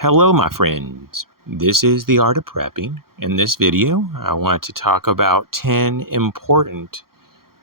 Hello, my friends. This is The Art of Prepping. In this video, I want to talk about 10 important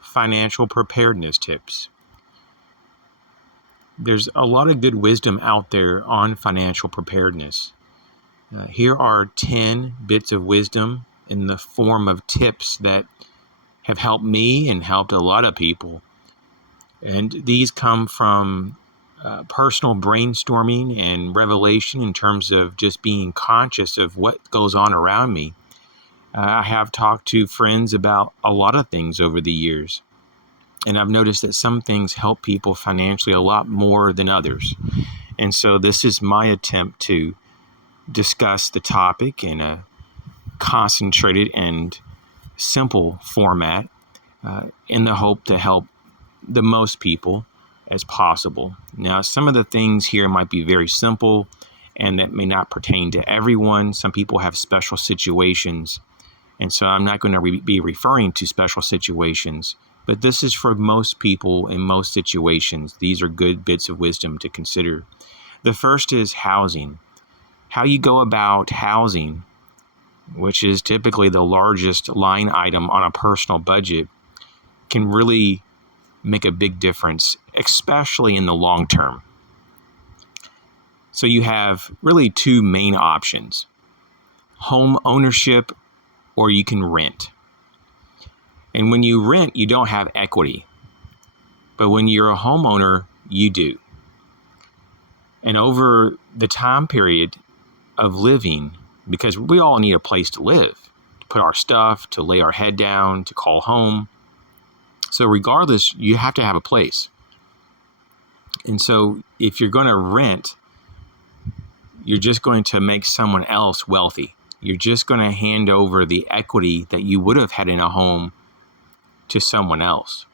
financial preparedness tips. There's a lot of good wisdom out there on financial preparedness. Here are 10 bits of wisdom in the form of tips that have helped me and helped a lot of people. And these come from personal brainstorming and revelation in terms of just being conscious of what goes on around me. I have talked to friends about a lot of things over the years, and I've noticed that some things help people financially a lot more than others. And so this is my attempt to discuss the topic in a concentrated and simple format in the hope to help the most people as possible. Now, some of the things here might be very simple and that may not pertain to everyone. Some people have special situations, and so I'm not going to be referring to special situations, but this is for most people in most situations. These are good bits of wisdom to consider. The first is housing. How you go about housing, which is typically the largest line item on a personal budget, can really make a big difference, especially in the long term. So you have really two main options: home ownership, or you can rent. And when you rent, you don't have equity. But when you're a homeowner, you do. And over the time period of living, because we all need a place to live, to put our stuff, to lay our head down, to call home. So regardless, you have to have a place. And so if you're going to rent, you're just going to make someone else wealthy. You're just going to hand over the equity that you would have had in a home to someone else.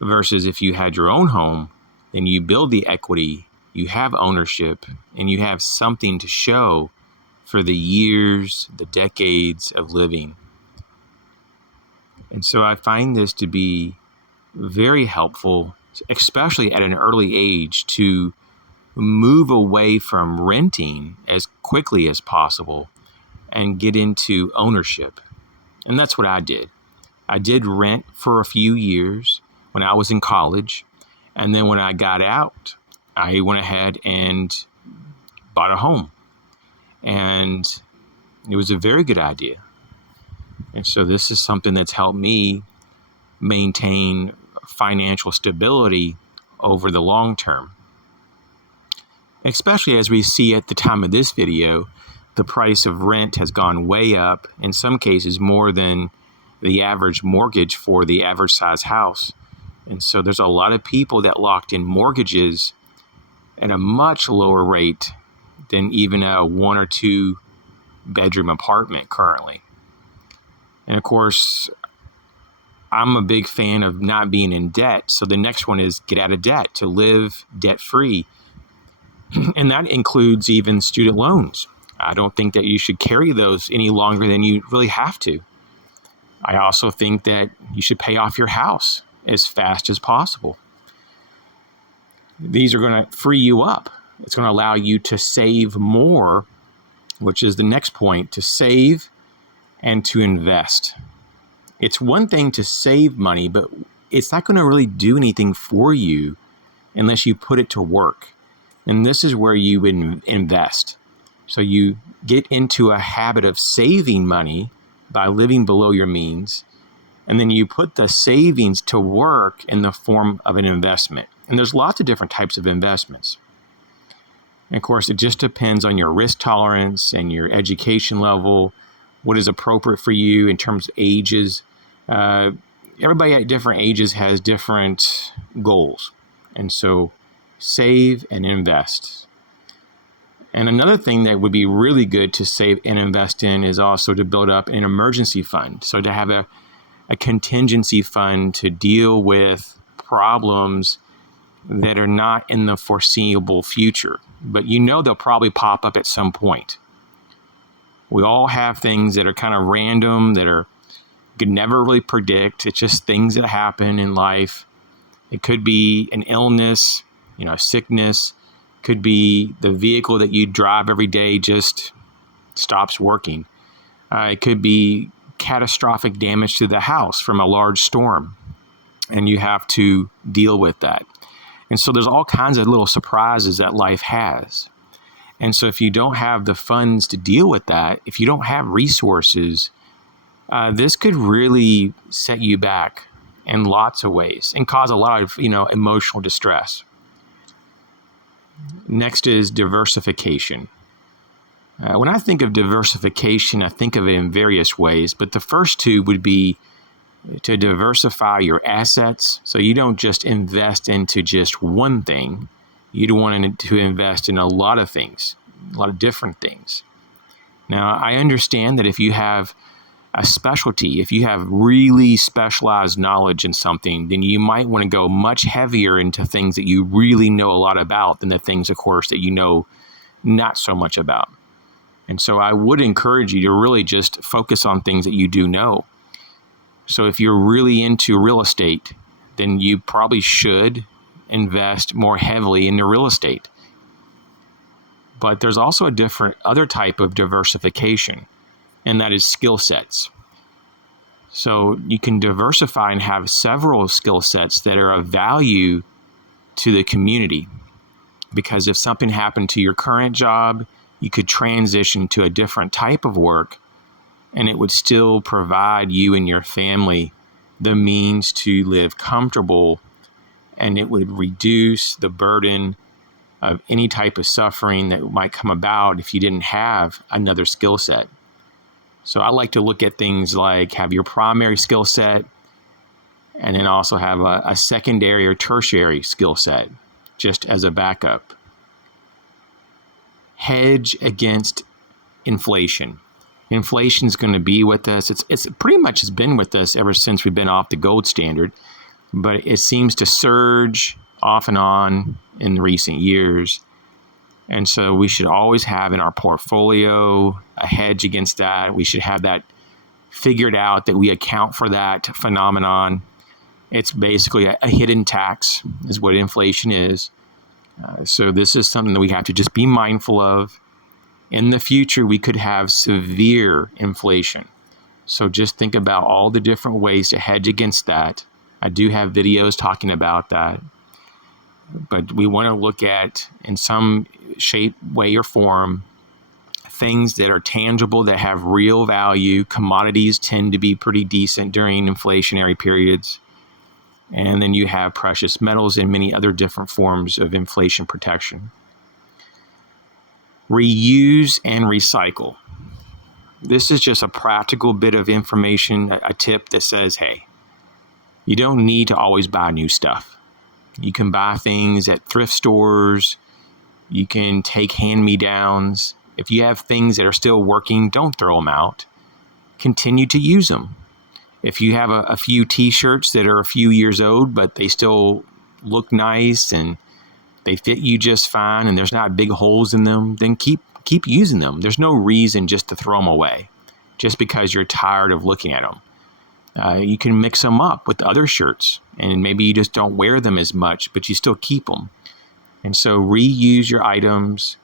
Versus if you had your own home, then you build the equity, you have ownership, and you have something to show for the years, the decades of living. And so I find this to be very helpful, especially at an early age, to move away from renting as quickly as possible and get into ownership. And that's what I did. I did rent for a few years when I was in college. And then when I got out, I went ahead and bought a home. And it was a very good idea. And so this is something that's helped me maintain financial stability over the long term. Especially as we see at the time of this video, the price of rent has gone way up, in some cases more than the average mortgage for the average size house. And so there's a lot of people that locked in mortgages at a much lower rate than even a 1 or 2 bedroom apartment currently. And of course, I'm a big fan of not being in debt. So the next one is get out of debt, to live debt-free. And that includes even student loans. I don't think that you should carry those any longer than you really have to. I also think that you should pay off your house as fast as possible. These are going to free you up. It's going to allow you to save more, which is the next point, to save and to invest. It's one thing to save money, but it's not going to really do anything for you unless you put it to work. And this is where you invest. So you get into a habit of saving money by living below your means, and then you put the savings to work in the form of an investment. And there's lots of different types of investments. And of course, it just depends on your risk tolerance and your education level, what is appropriate for you in terms of ages. Everybody at different ages has different goals. And so save and invest. And another thing that would be really good to save and invest in is also to build up an emergency fund. So to have a contingency fund to deal with problems that are not in the foreseeable future, but you know they'll probably pop up at some point. We all have things that are kind of random, that are you could never really predict. It's just things that happen in life. It could be an illness, a sickness. Could be the vehicle that you drive every day just stops working. It could be catastrophic damage to the house from a large storm, and you have to deal with that. And so there's all kinds of little surprises that life has. And so if you don't have the funds to deal with that, if you don't have resources, this could really set you back in lots of ways and cause a lot of, emotional distress. Next is diversification. When I think of diversification, I think of it in various ways, but the first two would be to diversify your assets. So you don't just invest into just one thing. You'd want to invest in a lot of things, a lot of different things. Now, I understand that if you have a specialty, if you have really specialized knowledge in something, then you might want to go much heavier into things that you really know a lot about than the things, of course, that you know not so much about. And so I would encourage you to really just focus on things that you do know. So if you're really into real estate, then you probably should invest more heavily into real estate. But there's also a different other type of diversification, and that is skill sets. So you can diversify and have several skill sets that are of value to the community. Because if something happened to your current job, you could transition to a different type of work, and it would still provide you and your family the means to live comfortable, and it would reduce the burden of any type of suffering that might come about if you didn't have another skill set. So I like to look at things like have your primary skill set and then also have a secondary or tertiary skill set just as a backup. Hedge against inflation. Inflation is going to be with us. It's pretty much has been with us ever since we've been off the gold standard, but it seems to surge off and on in recent years. And so we should always have in our portfolio a hedge against that. We should have that figured out, that we account for that phenomenon. It's basically a hidden tax is what inflation is. So this is something that we have to just be mindful of. In the future, we could have severe inflation. So just think about all the different ways to hedge against that. I do have videos talking about that. But we want to look at, in some shape, way, or form, things that are tangible, that have real value. Commodities tend to be pretty decent during inflationary periods. And then you have precious metals and many other different forms of inflation protection. Reuse and recycle. This is just a practical bit of information, a tip that says, hey, you don't need to always buy new stuff. You can buy things at thrift stores. You can take hand-me-downs. If you have things that are still working, don't throw them out. Continue to use them. If you have a few t-shirts that are a few years old, but they still look nice and they fit you just fine and there's not big holes in them, then keep using them. There's no reason just to throw them away just because you're tired of looking at them. You can mix them up with other shirts, and maybe you just don't wear them as much, but you still keep them. And so reuse your items.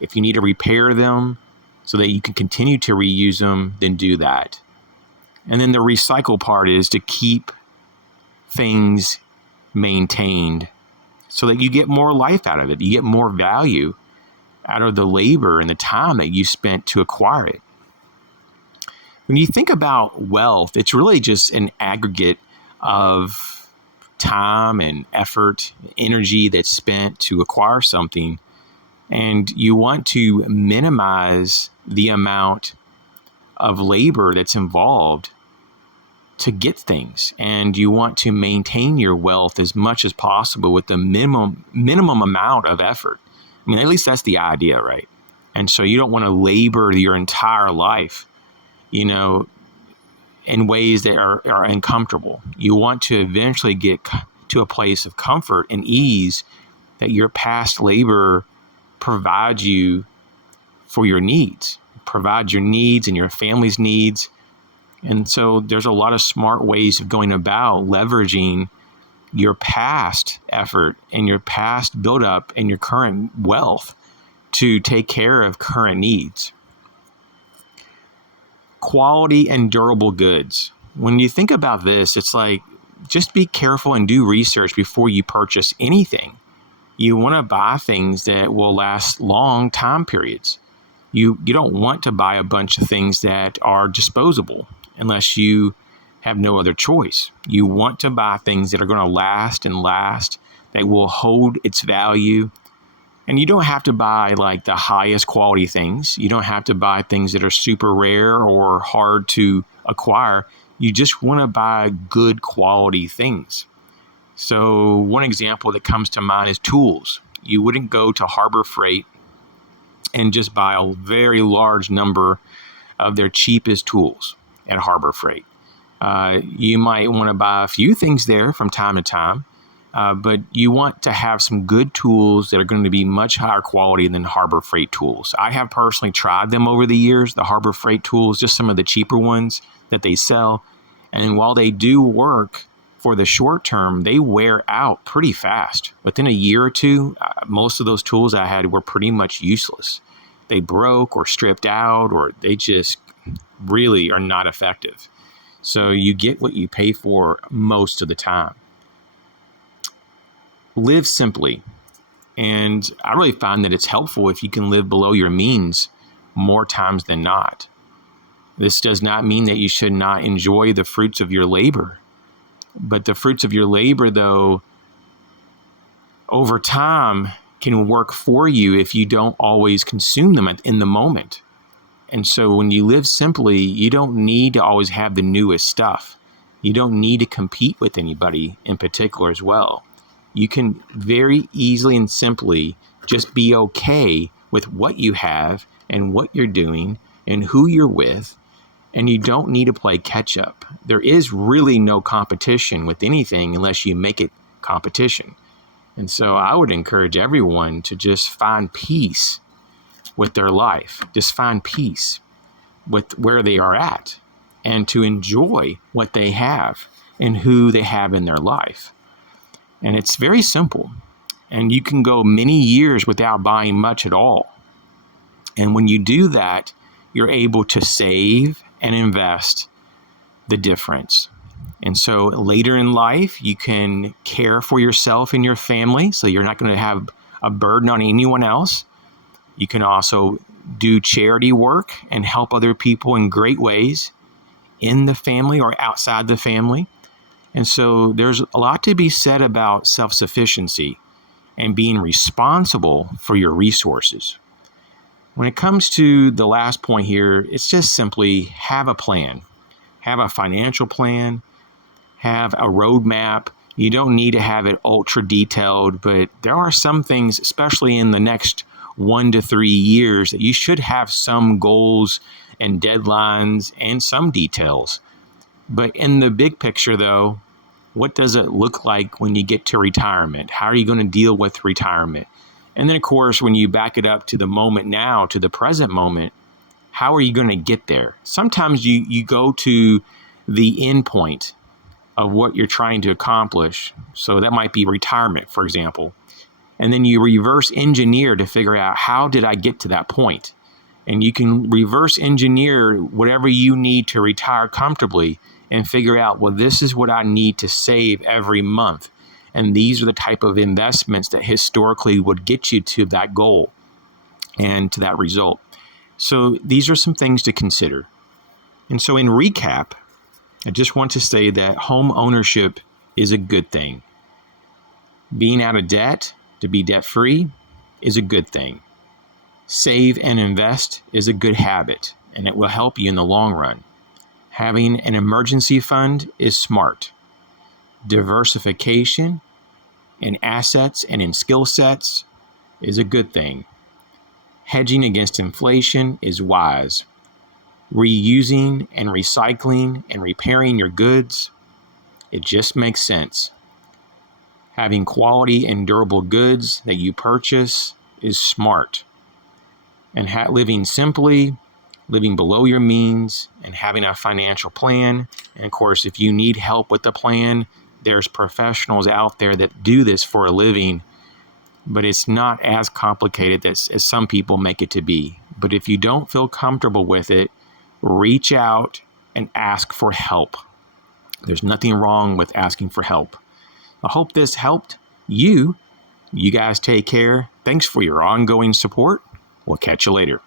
If you need to repair them so that you can continue to reuse them, then do that. And then the recycle part is to keep things maintained so that you get more life out of it. You get more value out of the labor and the time that you spent to acquire it. When you think about wealth, it's really just an aggregate of time and effort, energy that's spent to acquire something. And you want to minimize the amount of labor that's involved to get things. And you want to maintain your wealth as much as possible with the minimum amount of effort. I mean, at least that's the idea, right? And so you don't want to labor your entire life, in ways that are uncomfortable. You want to eventually get to a place of comfort and ease that your past labor provides you for your needs, provides your needs and your family's needs. And so there's a lot of smart ways of going about leveraging your past effort and your past buildup and your current wealth to take care of current needs. Quality and durable goods. When you think about this, it's like, just be careful and do research before you purchase anything. You want to buy things that will last long time periods. You don't want to buy a bunch of things that are disposable unless you have no other choice. You want to buy things that are going to last and last, that will hold its value. And you don't have to buy like the highest quality things. You don't have to buy things that are super rare or hard to acquire. You just want to buy good quality things. So one example that comes to mind is tools. You wouldn't go to Harbor Freight and just buy a very large number of their cheapest tools at Harbor Freight. You might want to buy a few things there from time to time, but you want to have some good tools that are going to be much higher quality than Harbor Freight tools. I have personally tried them over the years, the Harbor Freight tools, just some of the cheaper ones that they sell. And while they do work for the short term, they wear out pretty fast. Within a year or two, most of those tools I had were pretty much useless. They broke or stripped out, or they just really are not effective. So you get what you pay for most of the time. Live simply. And I really find that it's helpful if you can live below your means more times than not. This does not mean that you should not enjoy the fruits of your labor. But the fruits of your labor, though, over time can work for you if you don't always consume them in the moment. And so when you live simply, you don't need to always have the newest stuff. You don't need to compete with anybody in particular as well. You can very easily and simply just be okay with what you have and what you're doing and who you're with. And you don't need to play catch up. There is really no competition with anything unless you make it competition. And so I would encourage everyone to just find peace with their life. Just find peace with where they are at and to enjoy what they have and who they have in their life. And it's very simple. And you can go many years without buying much at all. And when you do that, you're able to save and invest the difference. And so later in life, you can care for yourself and your family, so you're not going to have a burden on anyone else. You can also do charity work and help other people in great ways in the family or outside the family. And so there's a lot to be said about self-sufficiency and being responsible for your resources. When it comes to the last point here, it's just simply have a plan. Have a financial plan. Have a roadmap. You don't need to have it ultra detailed, but there are some things, especially in the next 1 to 3 years, that you should have some goals and deadlines and some details. But in the big picture, though, what does it look like when you get to retirement? How are you going to deal with retirement? And then, of course, when you back it up to the moment now, to the present moment, how are you going to get there? Sometimes you go to the end point of what you're trying to accomplish. So that might be retirement, for example. And then you reverse engineer to figure out, how did I get to that point? And you can reverse engineer whatever you need to retire comfortably and figure out, well, this is what I need to save every month. And these are the type of investments that historically would get you to that goal and to that result. So these are some things to consider. And so in recap, I just want to say that home ownership is a good thing. Being out of debt, to be debt-free, is a good thing. Save and invest is a good habit, and it will help you in the long run. Having an emergency fund is smart. Diversification in assets and in skill sets is a good thing. Hedging against inflation is wise. Reusing and recycling and repairing your goods, it just makes sense. Having quality and durable goods that you purchase is smart. And living simply, living below your means, and having a financial plan. And of course, if you need help with the plan, there's professionals out there that do this for a living, but it's not as complicated as some people make it to be. But if you don't feel comfortable with it, reach out and ask for help. There's nothing wrong with asking for help. I hope this helped you. You guys take care. Thanks for your ongoing support. We'll catch you later.